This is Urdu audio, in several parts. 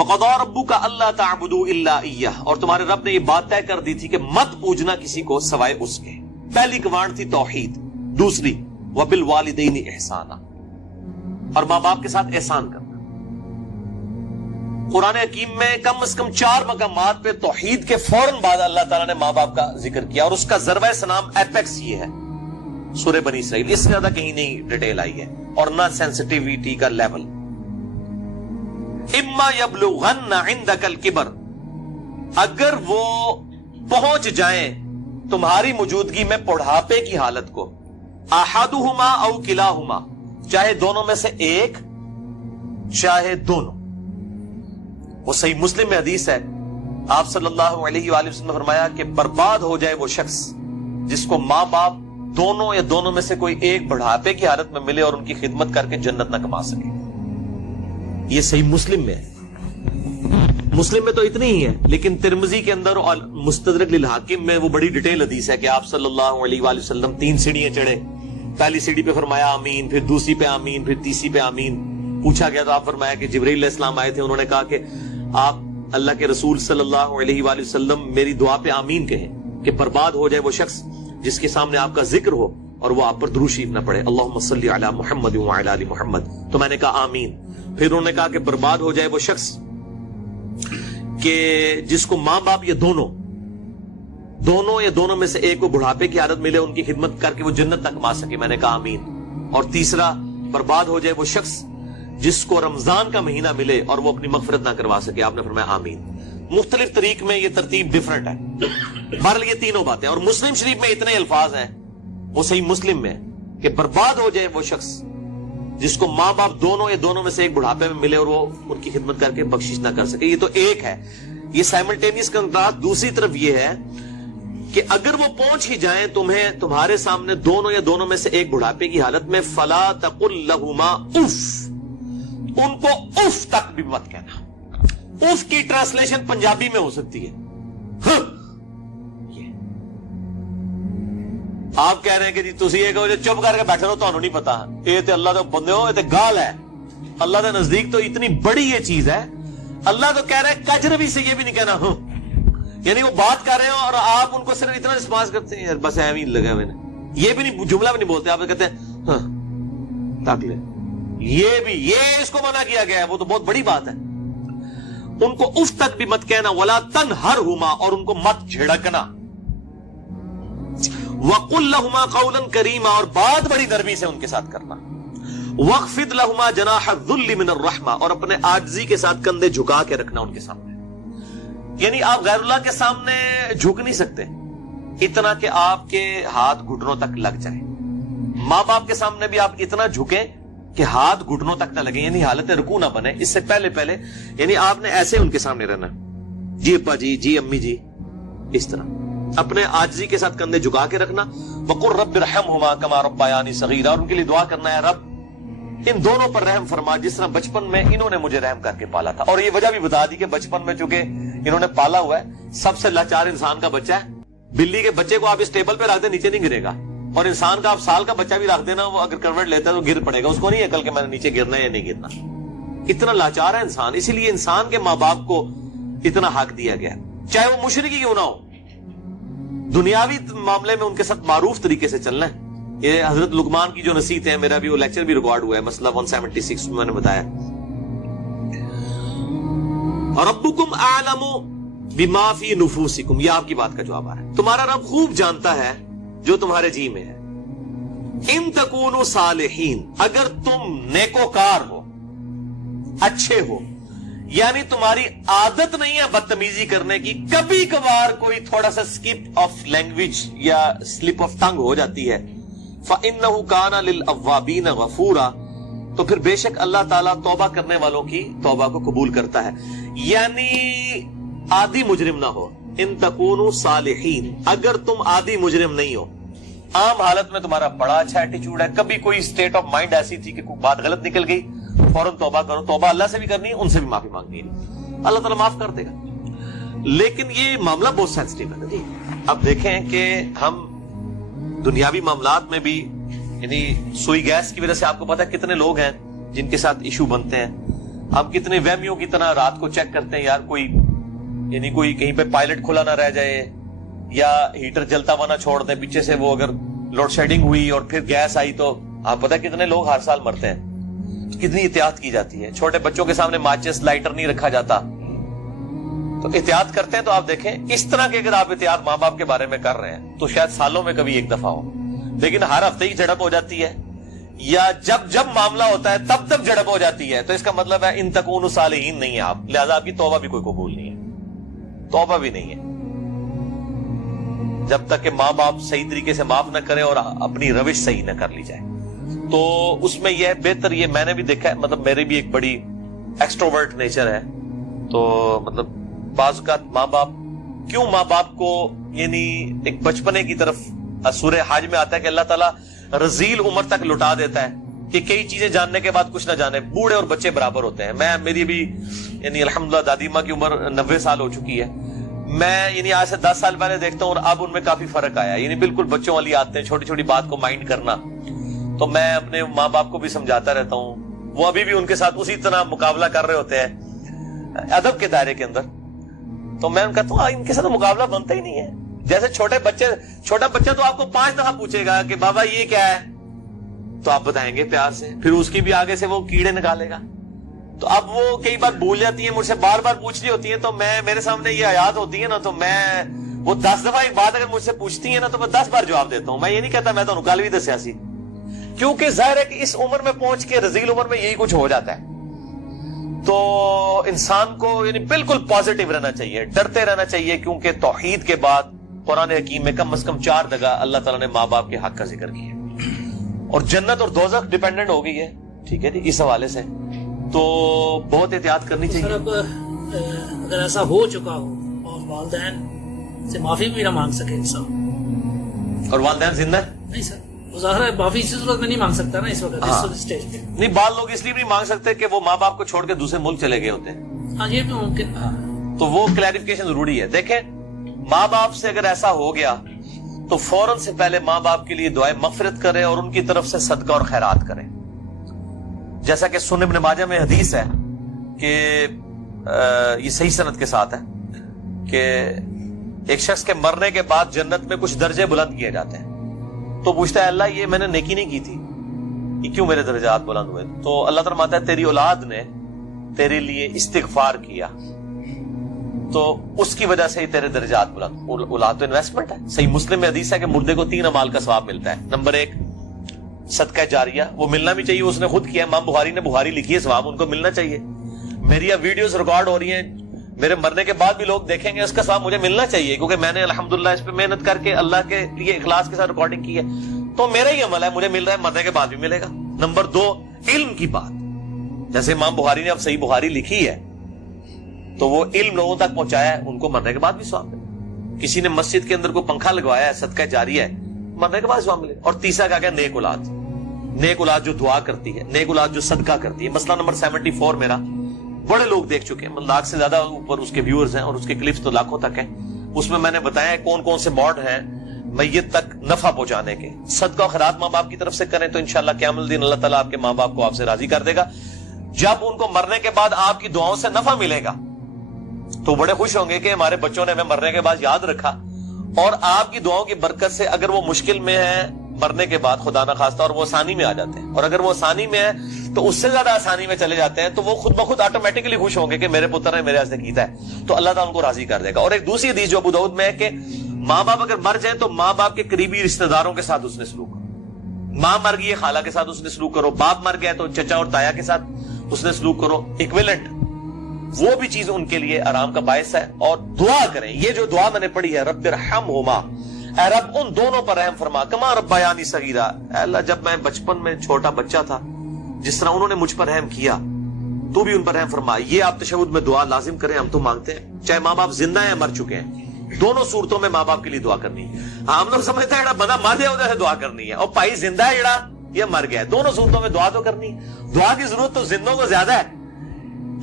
وَقَضَىٰ رَبُّكَ أَلَّا تَعْبُدُوا إِلَّا إِيَّهُ، اور تمہارے رب نے یہ بات طے کر دی تھی کہ مت پوجنا کسی کو سوائے اس کے. پہلی کمانڈ تھی توحید. دوسری وَبِالْوَالِدَيْنِ إِحْسَانًا، اور ماں باپ کے ساتھ احسان کرنا. قرآن حکیم میں کم از کم 4 مقامات پہ توحید کے فوراً بعد اللہ تعالیٰ نے ماں باپ کا ذکر کیا، اور اس کا ذروہ سنام ایپیکس یہ ہے سورہ بنی اسرائیل. اس سے زیادہ کہیں نہیں ڈیٹیل آئی ہے، اور نہ سینسٹیویٹی کا لیول. اما یبلغن عندک الکبر، اگر وہ پہنچ جائیں تمہاری موجودگی میں بڑھاپے کی حالت کو، احدہما او کلاہما، چاہے دونوں میں سے ایک چاہے دونوں. وہ صحیح مسلم میں حدیث ہے، آپ صلی اللہ علیہ وآلہ وسلم نے فرمایا کہ برباد ہو جائے وہ شخص جس کو ماں باپ دونوں یا دونوں میں سے کوئی ایک بڑھاپے کی حالت میں ملے اور ان کی خدمت کر کے جنت نہ کما سکے. یہ صحیح مسلم میں ہے. مسلم میں تو اتنی ہی ہے، لیکن ترمذی کے اندر اور مستدرک للحاکم میں وہ بڑی ڈیٹیل حدیث ہے کہ آپ صلی اللہ علیہ وآلہ وسلم 3 سیڑھیاں چڑھے. پہلی سیڑھی پہ فرمایا آمین، پھر دوسری پہ آمین، پھر تیسری پہ آمین. پوچھا گیا تو آپ فرمایا کہ جبرائیل علیہ السلام آئے تھے، انہوں نے کہا کہ آپ اللہ کے رسول صلی اللہ علیہ وآلہ وسلم میری دعا پہ آمین کہیں کہ برباد ہو جائے وہ شخص جس کے سامنے آپ کا ذکر ہو اور وہ آپ پر درود شریف نہ پڑھے، اللہم صلی علی محمد وعلی آل محمد. تو میں نے کہا آمین. پھر انہوں نے کہا کہ برباد ہو جائے وہ شخص کہ جس کو ماں باپ یا دونوں یا دونوں میں سے ایک کو بڑھاپے کی حالت ملے، ان کی خدمت کر کے وہ جنت نہ کما سکے. میں نے کہا آمین. اور تیسرا، برباد ہو جائے وہ شخص جس کو رمضان کا مہینہ ملے اور وہ اپنی مغفرت نہ کروا سکے. آپ نے فرمایا آمین. مختلف طریق میں یہ ترتیب ڈیفرنٹ ہے. بہرحال یہ تینوں باتیں. اور مسلم شریف میں اتنے الفاظ ہیں، وہ صحیح مسلم میں کہ برباد ہو جائے وہ شخص جس کو ماں باپ دونوں یا دونوں میں سے ایک بڑھاپے میں ملے اور وہ ان کی خدمت کر کے بخشش نہ کر سکے. یہ تو ایک ہے، یہ سائملٹینیس کنٹراسٹ. دوسری طرف یہ ہے کہ اگر وہ پہنچ ہی جائیں تمہارے سامنے دونوں یا دونوں میں سے ایک بڑھاپے کی حالت میں، فلا تقل لہما اف، ان کو اف تک بھی مت کہنا. اف کی ٹرانسلیشن پنجابی میں ہو سکتی ہے آپ کہہ رہے ہیں کہ جی تسی یہ کہو جو چپ کر کے بیٹھے رہو، تانوں نہیں پتا. یہ تے اللہ دے بندے ہو، یہ تے گال ہے. اللہ دے نزدیک تو اتنی بڑی یہ چیز ہے. اللہ تو کہہ رہے ہیں کجربی سے یہ بھی نہیں کہنا ہوں، یعنی وہ بات کر رہے ہو اور آپ ان کو صرف اتنا رسپانس کرتے ہیں، یار بس ایویں لگا میں نے، یہ بھی نہیں، جملہ بھی نہیں بولتے. آپ کہتے ہیں ہاں تاک لے، یہ اس کو منع کیا گیا ہے. وہ تو بہت بڑی بات ہے. ان کو اف تک بھی مت کہنا. ولا تنہرہما، اور ان کو مت جھڑکنا. وقل لہما قولا کریما، اور بات بڑی نرمی سے ان کے ساتھ کرنا. واخفض لہما جناح الذل من الرحمہ، اور اپنے عاجزی کے ساتھ کندھے جھکا کے رکھنا ان کے سامنے. یعنی آپ غیر اللہ کے سامنے جھک نہیں سکتے اتنا کہ آپ کے ہاتھ گھٹنوں تک لگ جائیں. ماں باپ کے سامنے بھی آپ اتنا جھکیں کہ ہاتھ گھٹنوں تک نہ لگیں، یعنی حالت رکوع نہ بنے. اس سے پہلے یعنی آپ نے ایسے ان کے سامنے رہنا، جی ابا جی، جی امی جی، اس طرح اپنے عاجزی کے ساتھ کندھے جھکا کے رکھنا. وقل رب ارحمہما کما ربیانی صغیرا، اور ان کے لیے دعا کرنا ہے رب ان دونوں پر رحم فرما جس طرح بچپن میں انہوں نے مجھے رحم کر کے پالا تھا. اور یہ وجہ بھی بتا دی کہ بچپن میں چونکہ انہوں نے پالا ہوا ہے، سب سے لاچار انسان کا بچہ ہے. بلی کے بچے کو آپ اس ٹیبل پہ رکھ دیں نیچے نہیں گرے گا، اور انسان کا آپ سال کا بچہ بھی رکھ دینا، وہ اگر کروٹ لیتا ہے تو گر پڑے گا. اس کو نہیں عقل کہ میں نے نیچے گرنا ہے یا نہیں گرنا. اتنا لاچار ہے انسان. اسی لیے انسان کے ماں باپ کو اتنا حق دیا گیا، چاہے وہ مشرک ہی کیوں نہ ہو. دنیاوی معاملے میں ان کے ساتھ معروف طریقے سے چلنا ہے. یہ حضرت لقمان کی جو نصیحت ہے، میرا بھی وہ لیکچر بھی ریکارڈ ہوا ہے، مسئلہ 176 میں نے بتایا. ربکم اعلم بما فی نفوسکم، یہ آپ کی بات کا جواب آ رہا ہے. تمہارا رب خوب جانتا ہے جو تمہارے جی میں ہے. ان تکونوا صالحین، اگر تم نیکوکار ہو، اچھے ہو، یعنی تمہاری عادت نہیں ہے بدتمیزی کرنے کی، کبھی کبھار کوئی تھوڑا سا سکپ آف لینگویج یا سلپ آف ٹنگ ہو جاتی ہے، فَإِنَّهُ كَانَ لِلْأَوَّابِينَ غَفُورًا، تو پھر بے شک اللہ تعالیٰ توبہ کرنے والوں کی توبہ کو قبول کرتا ہے. یعنی عادی مجرم نہ ہو. ان تکونوا صالحین، اگر تم عادی مجرم نہیں ہو، عام حالت میں تمہارا بڑا اچھا ایٹیچیوڈ ہے، کبھی کوئی اسٹیٹ آف مائنڈ ایسی تھی کہ کوئی بات غلط نکل گئی، فوراً توبہ کرو. توبہ اللہ سے بھی کرنی ہے، ان سے بھی معافی مانگنی ہے، اللہ تعالیٰ معاف کر دے گا. لیکن یہ معاملہ بہت سینسٹیو ہے جی. اب دیکھیں کہ ہم دنیاوی معاملات میں بھی، یعنی سوئی گیس کی وجہ سے آپ کو پتا ہے کتنے لوگ ہیں جن کے ساتھ ایشو بنتے ہیں. ہم کتنے وہمیوں کی طرح رات کو چیک کرتے ہیں یار کوئی یعنی کوئی کہیں پہ پائلٹ کھلا نہ رہ جائے یا ہیٹر جلتا ہوا نہ چھوڑ دیں پیچھے سے، وہ اگر لوڈ شیڈنگ ہوئی اور پھر گیس آئی تو آپ پتہ کتنے لوگ ہر سال مرتے ہیں، کتنی احتیاط کی جاتی ہے. چھوٹے بچوں کے سامنے ماچس لائٹر نہیں رکھا جاتا، تو احتیاط کرتے ہیں. تو آپ دیکھیں اس طرح کے اگر آپ احتیاط ماں باپ کے بارے میں کر رہے ہیں تو شاید سالوں میں کبھی ایک دفعہ ہو، لیکن ہر ہفتے ہی جھڑپ ہو جاتی ہے یا جب معاملہ ہوتا ہے تب جھڑپ ہو جاتی ہے، تو اس کا مطلب ہے ان تکونوا صالحین نہیں ہے آپ، لہذا آپ کی توبہ بھی کوئی قبول نہیں ہے، توبہ بھی نہیں ہے جب تک کہ ماں باپ صحیح طریقے سے معاف نہ کرے اور اپنی روش صحیح نہ کر لی جائے. تو اس میں یہ بہتر، یہ میں نے بھی دیکھا ہے، مطلب میری بھی ایک بڑی ایکسٹروورٹ نیچر ہے، تو مطلب بعض اوقات ماں باپ کو یعنی ایک بچپنے کی طرف سورہ حج میں آتا ہے کہ اللہ تعالیٰ رذیل عمر تک لٹا دیتا ہے کہ کئی چیزیں جاننے کے بعد کچھ نہ جانے. بوڑھے اور بچے برابر ہوتے ہیں. میری بھی یعنی الحمدللہ دادی ماں کی عمر 90 سال ہو چکی ہے. میں یعنی آج سے 10 سال پہلے دیکھتا ہوں اور اب ان میں کافی فرق آیا، یعنی بالکل بچوں والی عادتیں، چھوٹی چھوٹی بات کو مائنڈ کرنا. تو میں اپنے ماں باپ کو بھی سمجھاتا رہتا ہوں، وہ ابھی بھی ان کے ساتھ اسی طرح مقابلہ کر رہے ہوتے ہیں ادب کے دائرے کے اندر. تو میں ان کہتا ہوں ان کے ساتھ مقابلہ بنتا ہی نہیں ہے. جیسے چھوٹا بچہ تو آپ کو 5 دفعہ پوچھے گا کہ بابا یہ کیا ہے، تو آپ بتائیں گے پیار سے، پھر اس کی بھی آگے سے وہ کیڑے نکالے گا. تو اب وہ کئی بار بھول جاتی ہیں، مجھ سے بار بار پوچھ رہی ہوتی ہیں، تو میرے سامنے یہ آیات ہوتی ہے نا، تو میں وہ 10 دفعہ ایک بات اگر مجھ سے پوچھتی ہیں نا تو میں 10 بار جواب دیتا ہوں. میں یہ نہیں کہتا میں تو نکال بھی دسیا سی، کیونکہ ظاہر ہے کہ اس عمر میں پہنچ کے رذیل عمر میں یہی کچھ ہو جاتا ہے. تو انسان کو یعنی بالکل پازیٹیو رہنا چاہیے، ڈرتے رہنا چاہیے، کیونکہ توحید کے بعد قرآن حکیم میں کم از کم 4 جگہ اللہ تعالیٰ نے ماں باپ کے حق کا ذکر کیا ہے، اور جنت اور دوزخ ڈیپینڈنٹ ہو گئی ہے. ٹھیک ہے جی، اس حوالے سے تو بہت احتیاط کرنی چاہیے. سر اب اگر ایسا ہو چکا ہو اور والدین سے معافی بھی نہ مانگ سکے انسان، اور والدین زندہ ہے نہیں سر، ظاہر ہے معافی اس صورت میں نہیں مانگ سکتا نا اس وقت اس سٹیج پہ. نہیں، بعض لوگ اس لیے بھی نہیں مانگ سکتے کہ وہ ماں باپ کو چھوڑ کے دوسرے ملک چلے گئے ہوتے ہیں. ہاں یہ بھی ممکن. تو وہ کلیریفیکیشن ضروری ہے. دیکھیں ماں باپ سے اگر ایسا ہو گیا تو فوراً سے پہلے ماں باپ کے لیے دعائیں مغفرت کرے اور ان کی طرف سے صدقہ اور خیرات کرے. جیسا کہ سنن ابن ماجہ میں حدیث ہے کہ یہ صحیح سند کے ساتھ ہے کہ ایک شخص کے مرنے کے بعد جنت میں کچھ درجے بلند کیے جاتے ہیں. تو پوچھتا ہے اللہ یہ میں نے نیکی نہیں کی تھی، یہ کیوں میرے درجات بلند ہوئے؟ تو اللہ تعالیٰ فرماتا ہے تیری اولاد نے تیرے لیے استغفار کیا تو اس کی وجہ سے ہی تیرے درجات بلند. اولاد تو انویسٹمنٹ ہے. صحیح مسلم میں حدیث ہے کہ مردے کو 3 اعمال کا ثواب ملتا ہے. نمبر 1 صدقہ جاریہ، وہ ملنا بھی چاہیے، اس نے خود کیا. امام بخاری نے بخاری لکھی ہے، ثواب ان کو ملنا چاہیے. میری اب ویڈیوز ریکارڈ ہو رہی ہیں، میرے مرنے کے بعد بھی لوگ دیکھیں گے، اس کا ثواب مجھے ملنا چاہیے، کیونکہ میں نے الحمدللہ اس پہ محنت کر کے اللہ کے لیے اخلاص کے ساتھ ریکارڈنگ کی ہے. تو میرا ہی عمل ہے، مجھے مل رہا ہے، مرنے کے بعد بھی ملے گا. نمبر 2 علم کی بات، جیسے امام بخاری نے اب صحیح بخاری لکھی ہے تو وہ علم لوگوں تک پہنچایا ہے، ان کو مرنے کے بعد بھی ثواب ملے. کسی نے مسجد کے اندر کوئی پنکھا لگوایا ہے، صدقہ جاریہ ہے، مرنے کے بعد ثواب ملے. اور تیسرا کیا گیا؟ نیک اولاد. نیک اولاد جو دعا کرتی ہے، نیک اولاد جو صدقہ کرتی ہے. مسئلہ نمبر 74 میرا بڑے لوگ دیکھ چکے ہیں، لاکھ سے زیادہ اوپر اس کے ویورز ہیں اور اس کے کلپس تو لاکھوں تک ہیں. اس میں نے بتایا ہے کون کون سے موڈ ہیں میت تک نفع پہنچانے کے. صدقہ و خیرات ماں باپ کی طرف سے کریں تو انشاءاللہ قیامت الدین اللہ تعالیٰ آپ کے ماں باپ کو آپ سے راضی کر دے گا. جب ان کو مرنے کے بعد آپ کی دعاؤں سے نفع ملے گا تو بڑے خوش ہوں گے کہ ہمارے بچوں نے ہمیں مرنے کے بعد یاد رکھا. اور آپ کی دعاؤں کی برکت سے اگر وہ مشکل میں ہے مرنے کے بعد خدا نہ خواستہ اور وہ آسانی میں آ جاتے ہیں، اور اگر وہ آسانی میں ہے تو اس سے زیادہ آسانی میں چلے جاتے ہیں، تو وہ خود بخود آٹومیٹکلی خوش ہوں گے کہ میرے پتر نے میرے واسطے کیتا ہے، تو اللہ تعالیٰ ان کو راضی کر دے گا. اور ایک دوسری حدیث جو ابو داؤد میں ہے کہ ماں باپ اگر مر جائیں تو ماں باپ کے قریبی رشتہ داروں کے ساتھ اس نے سلوک کرو. ماں مر گئی ہے، خالہ کے ساتھ اس نے سلوک کرو. باپ مر گیا تو چچا اور تایا کے ساتھ اس نے سلوک کرو. ایکویلنٹ وہ بھی چیز ان کے لیے آرام کا باعث ہے. اور دعا کریں، یہ جو دعا میں نے پڑھی ہے رب ارحمہما، اے رب ان دونوں پر رحم فرما، کما ربیانی صغیرا، اے اللہ جب میں بچپن میں چھوٹا بچہ تھا جس طرح انہوں نے مجھ پر رحم کیا تو بھی ان پر رحم فرما. یہ آپ تشہد میں دعا لازم کریں، ہم تو مانگتے ہیں چاہے ماں باپ زندہ ہیں یا مر چکے ہیں، دونوں صورتوں میں ماں باپ کے لیے دعا کرنی ہے. ہم لوگ سمجھتے ہیں بندہ مر جائے ادھر سے دعا کرنی ہے، اور بھائی زندہ ہے جڑا یہ مر گیا ہے، دونوں صورتوں میں دعا تو کرنی ہے. دعا کی ضرورت تو زندوں کو زیادہ ہے،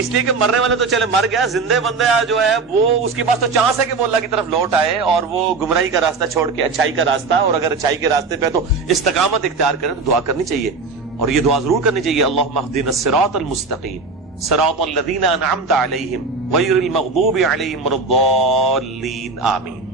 اس لیے کہ مرنے والے تو چلے مر گیا، زندے بندے جو ہے وہ اس کے پاس تو چانس ہے کہ وہ اللہ کی طرف لوٹ آئے اور وہ گمراہی کا راستہ چھوڑ کے اچھائی کا راستہ، اور اگر اچھائی کے راستے پہ تو استقامت اختیار کرے تو دعا کرنی چاہیے. اور یہ دعا ضرور کرنی چاہیے، اللہم اہدنا الصراط المستقیم، صراط الذین انعمت علیہم غیر المغضوب علیہم ولا الضالین آمین.